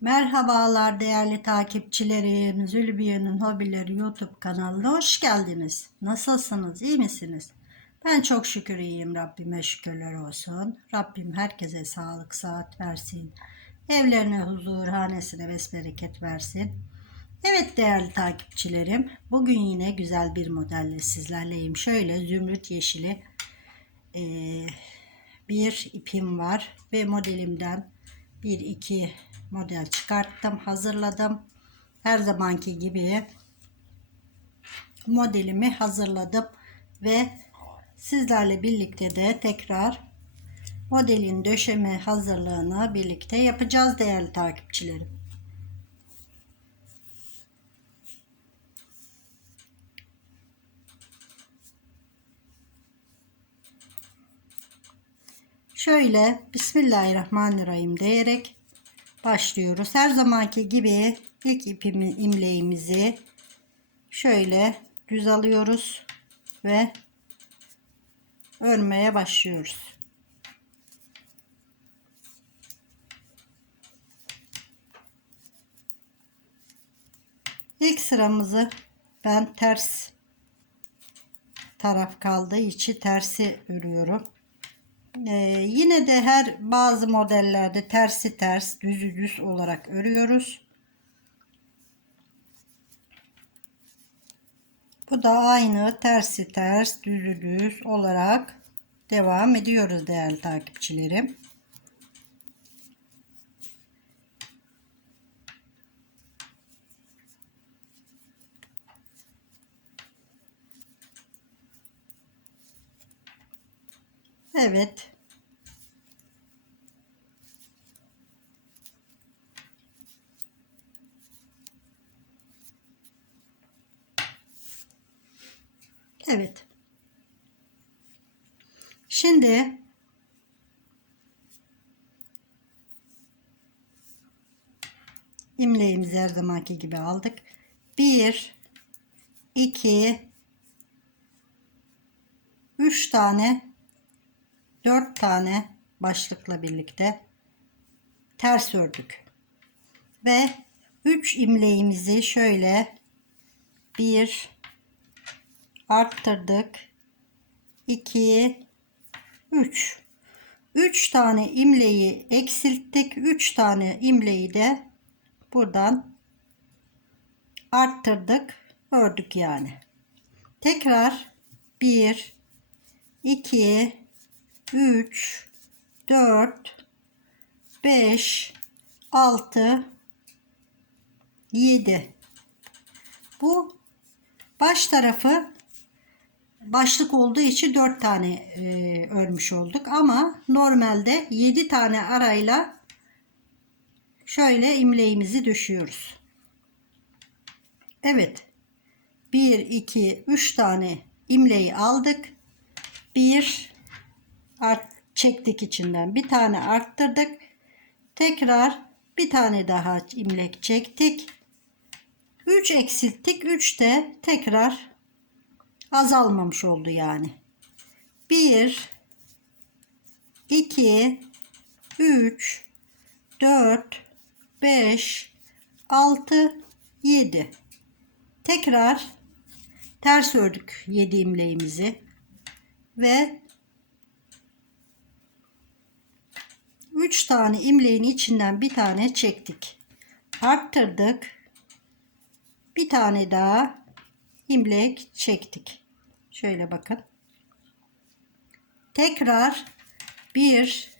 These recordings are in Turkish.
Merhabalar değerli takipçilerim. Zülbiye'nin Hobileri YouTube kanalına hoş geldiniz. Nasılsınız? İyi misiniz? Ben çok şükür iyiyim. Rabbime şükürler olsun. Rabbim herkese sağlık, saat versin. Evlerine huzur, hanesine besbereket versin. Evet değerli takipçilerim. Bugün yine güzel bir modelle sizlerleyim. Şöyle zümrüt yeşili eee, bir ipim var ve modelimden bir iki model çıkarttım hazırladım her zamanki gibi modelimi hazırladım ve sizlerle birlikte de tekrar modelin döşeme hazırlığını birlikte yapacağız değerli takipçilerim. Şöyle Bismillahirrahmanirrahim diyerek başlıyoruz. Her zamanki gibi ilk ipimi imleğimizi şöyle düz alıyoruz ve örmeye başlıyoruz. İlk sıramızı ben ters taraf kaldığı için tersi örüyorum. Ee, yine de her bazı modellerde tersi ters düzü düz olarak örüyoruz. Bu da aynı tersi ters düzü düz olarak devam ediyoruz değerli takipçilerim. Evet. Evet. Şimdi imleğimizi her zamanki gibi aldık. 1 2 3 tane 4 tane başlıkla birlikte ters ördük. Ve 3 imleğimizi şöyle 1 arttırdık. 2 3 3 tane imleği eksilttik. 3 tane imleği de buradan arttırdık. Ördük yani. Tekrar 1 2 3 4 5 6 7 bu baş tarafı başlık olduğu için 4 tane e, örmüş olduk ama normalde 7 tane arayla şöyle imleğimizi düşüyoruz. Evet. 1 2 3 tane imleği aldık. 1 art çektik içinden. Bir tane arttırdık. Tekrar bir tane daha imlek çektik. 3 eksilttik. 3 de tekrar azalmamış oldu yani. 1 2 3 4 5 6 7 tekrar ters ördük 7 imleğimizi ve 3 tane imleğin içinden bir tane çektik. Arttırdık. Bir tane daha imlek çektik. Şöyle bakın. Tekrar 1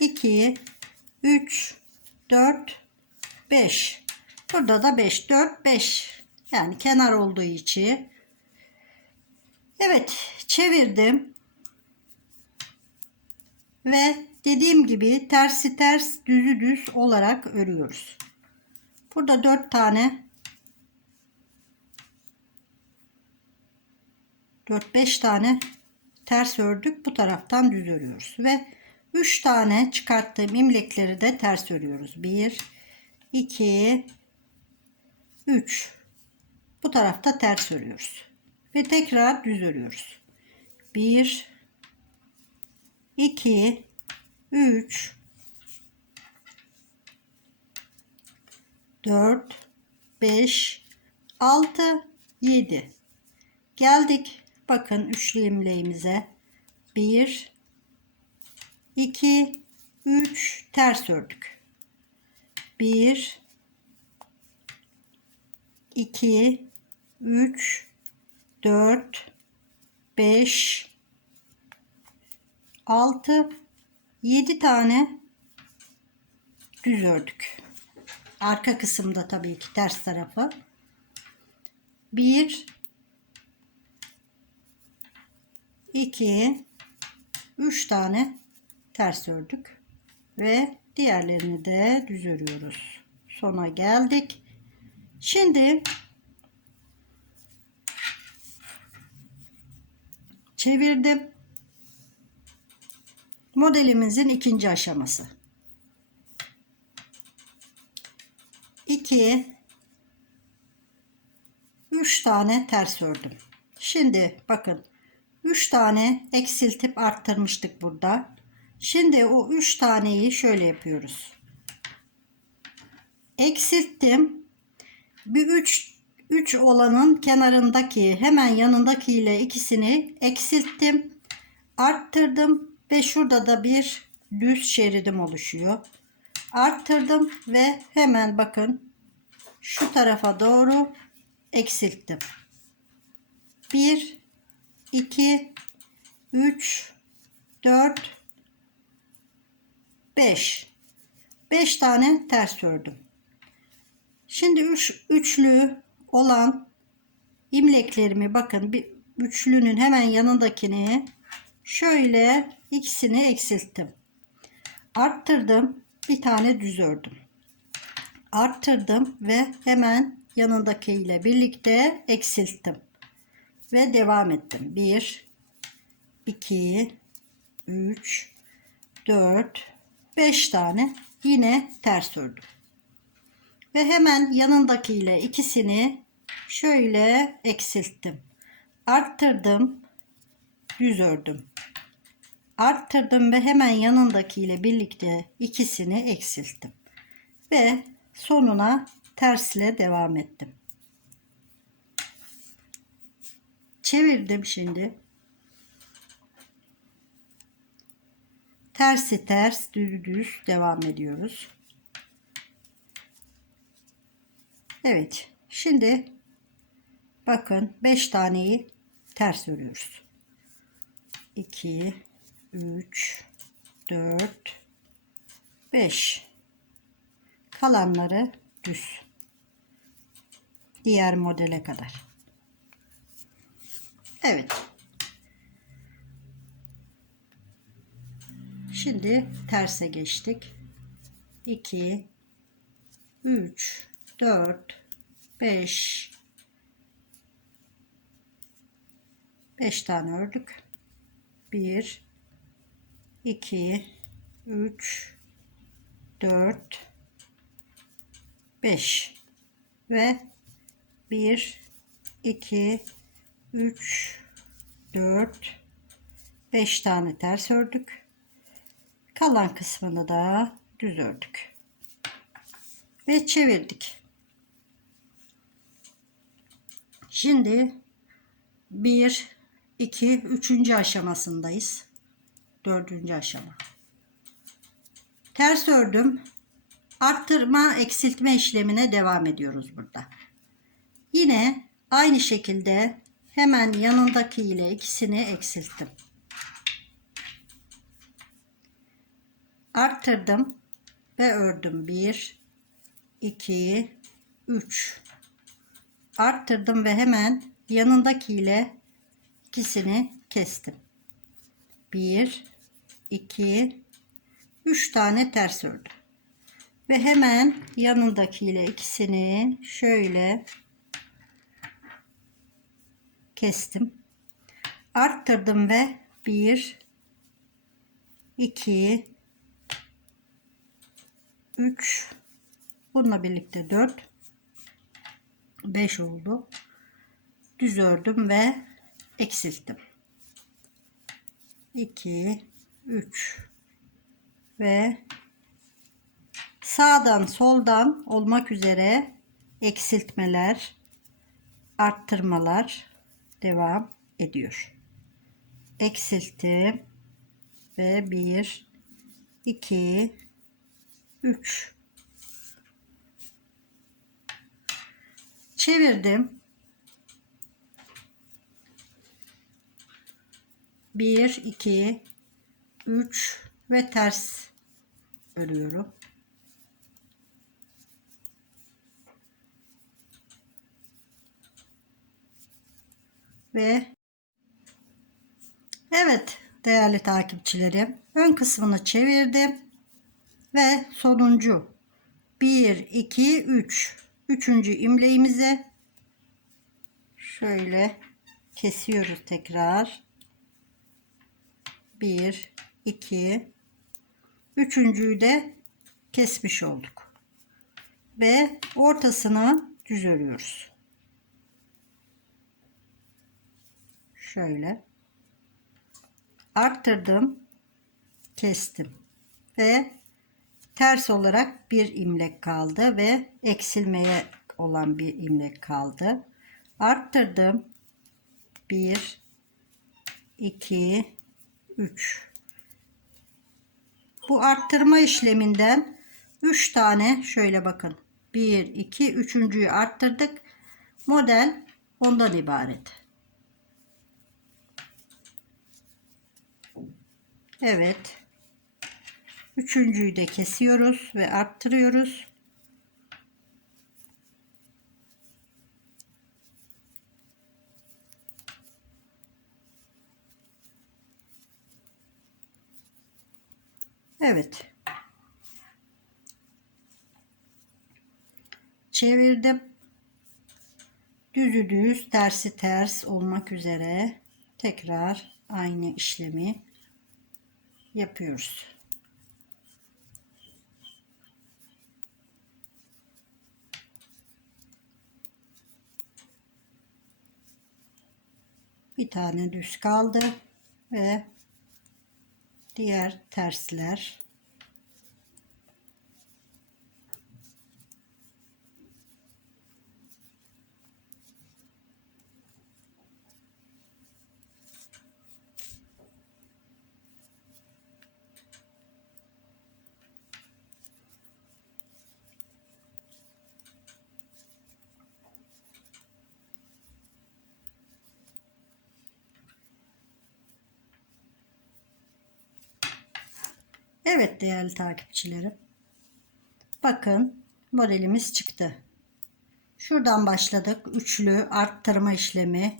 2 3 4 5 Burada da 5 4 5 yani kenar olduğu için Evet çevirdim ve dediğim gibi tersi ters düzü düz olarak örüyoruz. Burada 4 tane 4-5 tane ters ördük. Bu taraftan düz örüyoruz. Ve 3 tane çıkarttığım imlekleri de ters örüyoruz. 1 2 3 Bu tarafta ters örüyoruz. Ve tekrar düz örüyoruz. 1 2 3 4, 5, 6, 7. Geldik. Bakın üçlü imleğimize. 1, 2, 3 ters ördük. 1, 2, 3, 4, 5, 6, 7 tane düz ördük. Arka kısımda tabii ki ters tarafı. 1 2 3 tane ters ördük ve diğerlerini de düz örüyoruz. Sona geldik. Şimdi çevirdim. Modelimizin ikinci aşaması. 2 3 tane ters ördüm. Şimdi bakın 3 tane eksiltip arttırmıştık burada. Şimdi o 3 taneyi şöyle yapıyoruz. Eksilttim. Bir 3 3 olanın kenarındaki hemen yanındaki ile ikisini eksilttim. Arttırdım ve şurada da bir düz şeridim oluşuyor. Arttırdım ve hemen bakın şu tarafa doğru eksilttim. 1 2 3 4 5 5 tane ters ördüm. Şimdi üç, üçlü olan imleklerimi bakın bir üçlünün hemen yanındakini şöyle ikisini eksilttim. Arttırdım. Bir tane düz ördüm. Arttırdım ve hemen yanındaki ile birlikte eksilttim. Ve devam ettim. 1 2 3 4 5 tane yine ters ördüm. Ve hemen yanındaki ile ikisini şöyle eksilttim. Arttırdım. Düz ördüm. Arttırdım ve hemen yanındaki ile birlikte ikisini eksilttim. Ve sonuna tersle devam ettim. Çevirdim şimdi. Tersi ters, düz düz devam ediyoruz. Evet. Şimdi bakın 5 taneyi ters örüyoruz. 2 3 4 5 kalanları düz. Diğer modele kadar. Evet. Şimdi terse geçtik. 2 3 4 5 5 tane ördük. 1 2 3 4 5 ve 1 2 3 4 5 tane ters ördük. Kalan kısmını da düz ördük. Ve çevirdik. Şimdi 1 2 3. aşamasındayız. 4. aşama. Ters ördüm. Arttırma, eksiltme işlemine devam ediyoruz burada. Yine aynı şekilde hemen yanındaki ile ikisini eksilttim. Arttırdım ve ördüm. 1 2 3 arttırdım ve hemen yanındaki ile ikisini kestim. 1 2 3 tane ters ördüm. Ve hemen yanındaki ile ikisini şöyle kestim. Arttırdım ve 1 2 3 bununla birlikte 4 5 oldu. Düz ördüm ve eksilttim. 2 3 ve sağdan soldan olmak üzere eksiltmeler, arttırmalar devam ediyor. Eksilttim ve 1 2 3 çevirdim. 1 2 3 ve ters örüyorum. Ve evet değerli takipçilerim ön kısmını çevirdim ve sonuncu. 1 2 3 üçüncü imleğimize şöyle kesiyoruz tekrar 1 2 üçüncüyü de kesmiş olduk. Ve ortasına düz örüyoruz şöyle. Arttırdım kestim. Ve ters olarak bir imlek kaldı ve eksilmeye olan bir imlek kaldı. Arttırdım. 1 2 3 bu arttırma işleminden 3 tane şöyle bakın 1 2 üçüncüyü arttırdık model ondan ibaret Evet. Üçüncüyü de kesiyoruz ve arttırıyoruz. Evet. Çevirdim. Düzü düz, tersi ters olmak üzere tekrar aynı işlemi yapıyoruz. Bir tane düz kaldı ve diğer tersler Evet değerli takipçilerim. Bakın modelimiz çıktı. Şuradan başladık. Üçlü arttırma işlemi.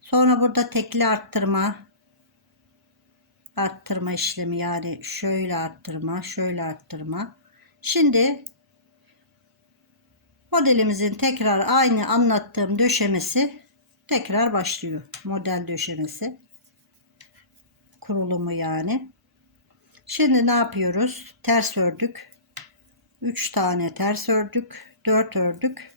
Sonra burada tekli arttırma. Arttırma işlemi yani şöyle arttırma, şöyle arttırma. Şimdi modelimizin tekrar aynı anlattığım döşemesi tekrar başlıyor. Model döşemesi. Kurulumu yani. Şimdi ne yapıyoruz? Ters ördük. 3 tane ters ördük. 4 ördük.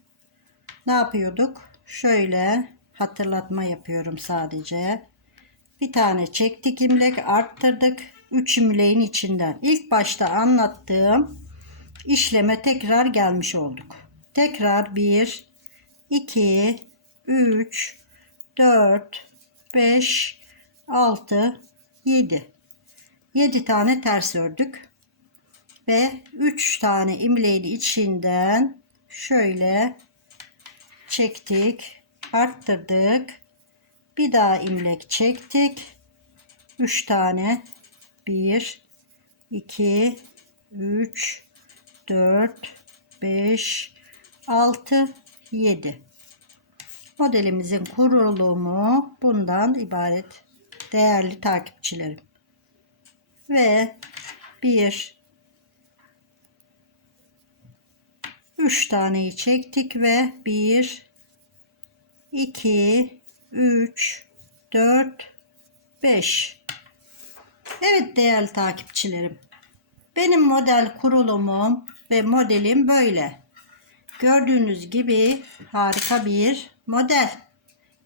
Ne yapıyorduk? Şöyle hatırlatma yapıyorum sadece. Bir tane çektik imlek arttırdık. 3 imleğin içinden. İlk başta anlattığım işleme tekrar gelmiş olduk. Tekrar 1 2 3 4 5 6 7 7 tane ters ördük. Ve 3 tane imleğin içinden şöyle çektik. Arttırdık. Bir daha imlek çektik. 3 tane 1 2 3 4 5 6 7 modelimizin kurulumu bundan ibaret değerli takipçilerim ve bir üç taneyi çektik ve bir iki üç dört beş. Evet değerli takipçilerim benim model kurulumum ve modelim böyle. Gördüğünüz gibi harika bir model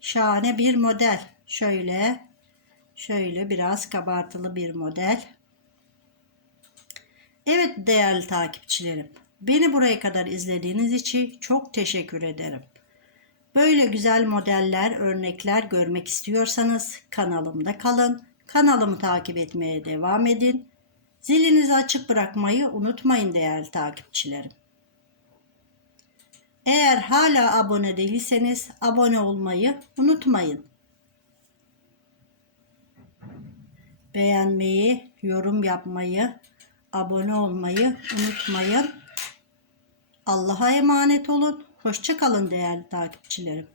şahane bir model. Şöyle Şöyle biraz kabartılı bir model. Evet değerli takipçilerim, beni buraya kadar izlediğiniz için çok teşekkür ederim. Böyle güzel modeller, örnekler görmek istiyorsanız kanalımda kalın. Kanalımı takip etmeye devam edin. Zilinizi açık bırakmayı unutmayın değerli takipçilerim. Eğer hala abone değilseniz abone olmayı unutmayın. Beğenmeyi, yorum yapmayı, abone olmayı unutmayın. Allah'a emanet olun. Hoşça kalın değerli takipçilerim.